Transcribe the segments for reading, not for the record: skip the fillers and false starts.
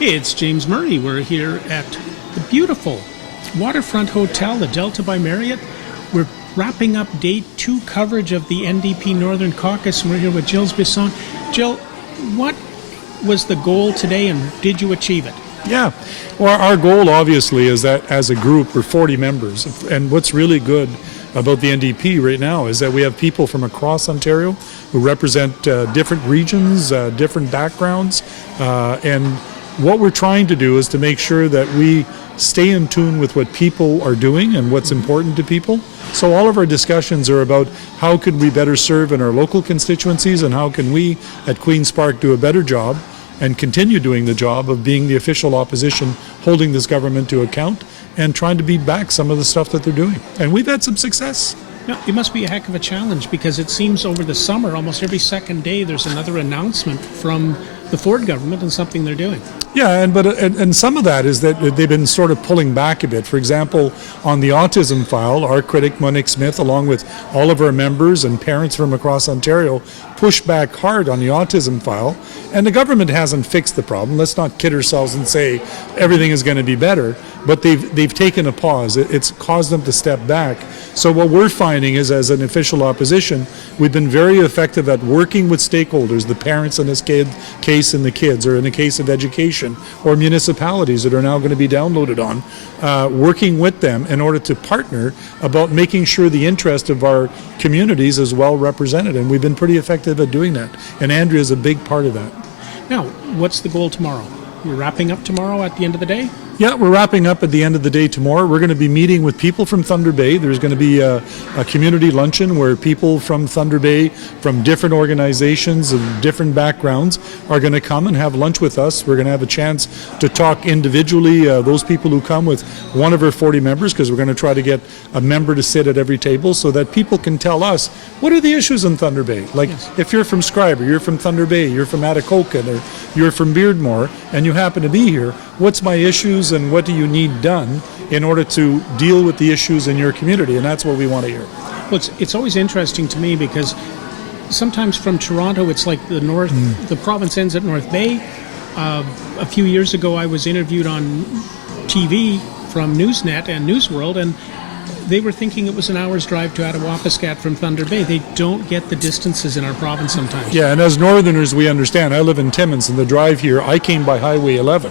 Hey, it's James Murray. We're here at the beautiful waterfront hotel, the Delta by Marriott. We're wrapping up day 2 coverage of the NDP Northern Caucus, and we're here with Gilles Bisson. Gilles, what was the goal today, and did you achieve it? Yeah, well, our goal obviously is that as a group we're 40 members, and what's really good about the NDP right now is that we have people from across Ontario who represent different regions, different backgrounds, and what we're trying to do is to make sure that we stay in tune with what people are doing and what's important to people. So all of our discussions are about how could we better serve in our local constituencies, and how can we at Queen's Park do a better job and continue doing the job of being the official opposition, holding this government to account and trying to beat back some of the stuff that they're doing. And we've had some success. Now, it must be a heck of a challenge, because it seems over the summer, almost every second day, there's another announcement from the Ford government and something they're doing. Yeah, and some of that is that they've been sort of pulling back a bit. For example, on the autism file, our critic Monique Smith, along with all of our members and parents from across Ontario, pushed back hard on the autism file, and the government hasn't fixed the problem. Let's not kid ourselves and say everything is going to be better, but they've taken a pause. It's caused them to step back. So what we're finding is, as an official opposition, we've been very effective at working with stakeholders, the parents in this case and the kids, or in the case of education, or municipalities that are now going to be downloaded on, working with them in order to partner about making sure the interest of our communities is well represented, and we've been pretty effective at doing that. And Andrea is a big part of that. Now, what's the goal tomorrow? You're wrapping up tomorrow at the end of the day? Yeah, we're wrapping up at the end of the day tomorrow. We're going to be meeting with people from Thunder Bay. There's going to be a community luncheon where people from Thunder Bay, from different organizations and different backgrounds, are going to come and have lunch with us. We're going to have a chance to talk individually, those people who come, with one of our 40 members, because we're going to try to get a member to sit at every table so that people can tell us, what are the issues in Thunder Bay? Like, yes, if you're from Scribe, or you're from Thunder Bay, you're from Atikokan, or you're from Beardmore, and you happen to be here, what's my issues and what do you need done in order to deal with the issues in your community? And that's what we want to hear. Well, it's always interesting to me, because sometimes from Toronto, it's like the province ends at North Bay. A few years ago, I was interviewed on TV from Newsnet and Newsworld, and they were thinking it was an hour's drive to Attawapiskat from Thunder Bay. They don't get the distances in our province sometimes. Yeah, and as Northerners, we understand. I live in Timmins, and the drive here, I came by Highway 11,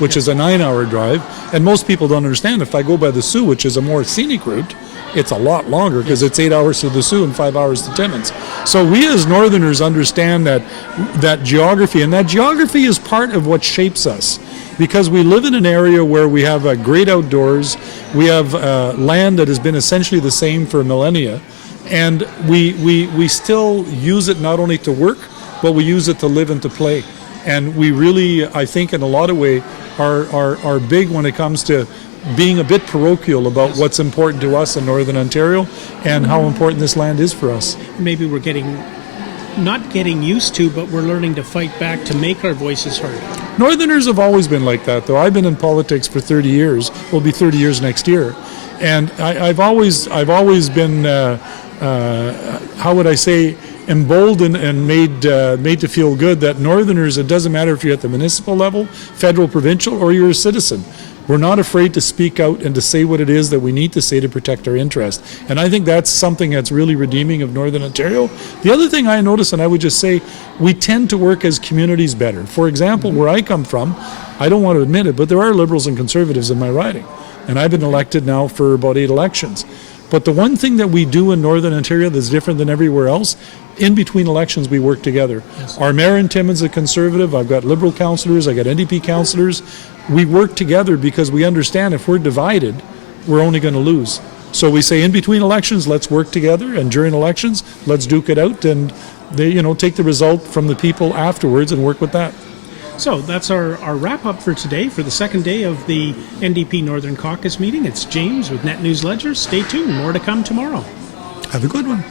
which is a 9-hour drive, and most people don't understand. If I go by the Soo, which is a more scenic route, it's a lot longer, because it's 8 hours to the Soo and 5 hours to Timmins. So we as Northerners understand that geography, and that geography is part of what shapes us, because we live in an area where we have great outdoors, we have land that has been essentially the same for millennia, and we still use it not only to work, but we use it to live and to play. And we really, I think, in a lot of ways, are big when it comes to being a bit parochial about what's important to us in Northern Ontario and how important this land is for us. Maybe we're not getting used to, but we're learning to fight back to make our voices heard. Northerners have always been like that, though. I've been in politics for 30 years. We'll be 30 years next year. And I've always been, how would I say, emboldened and made to feel good that Northerners, it doesn't matter if you're at the municipal level, federal, provincial, or you're a citizen, we're not afraid to speak out and to say what it is that we need to say to protect our interest. And I think that's something that's really redeeming of Northern Ontario. The other thing I notice, and I would just say, we tend to work as communities better. For example, where I come from, I don't want to admit it, but there are Liberals and Conservatives in my riding. And I've been elected now for about 8 elections. But the one thing that we do in Northern Ontario that's different than everywhere else, in between elections we work together. Yes. Our mayor in Timmins is a Conservative, I've got Liberal councillors, I've got NDP councillors. We work together because we understand if we're divided, we're only going to lose. So we say in between elections, let's work together, and during elections, let's duke it out, and take the result from the people afterwards and work with that. So that's our wrap-up for today, for the second day of the NDP Northern Caucus meeting. It's James with Net News Ledger. Stay tuned. More to come tomorrow. Have a good one.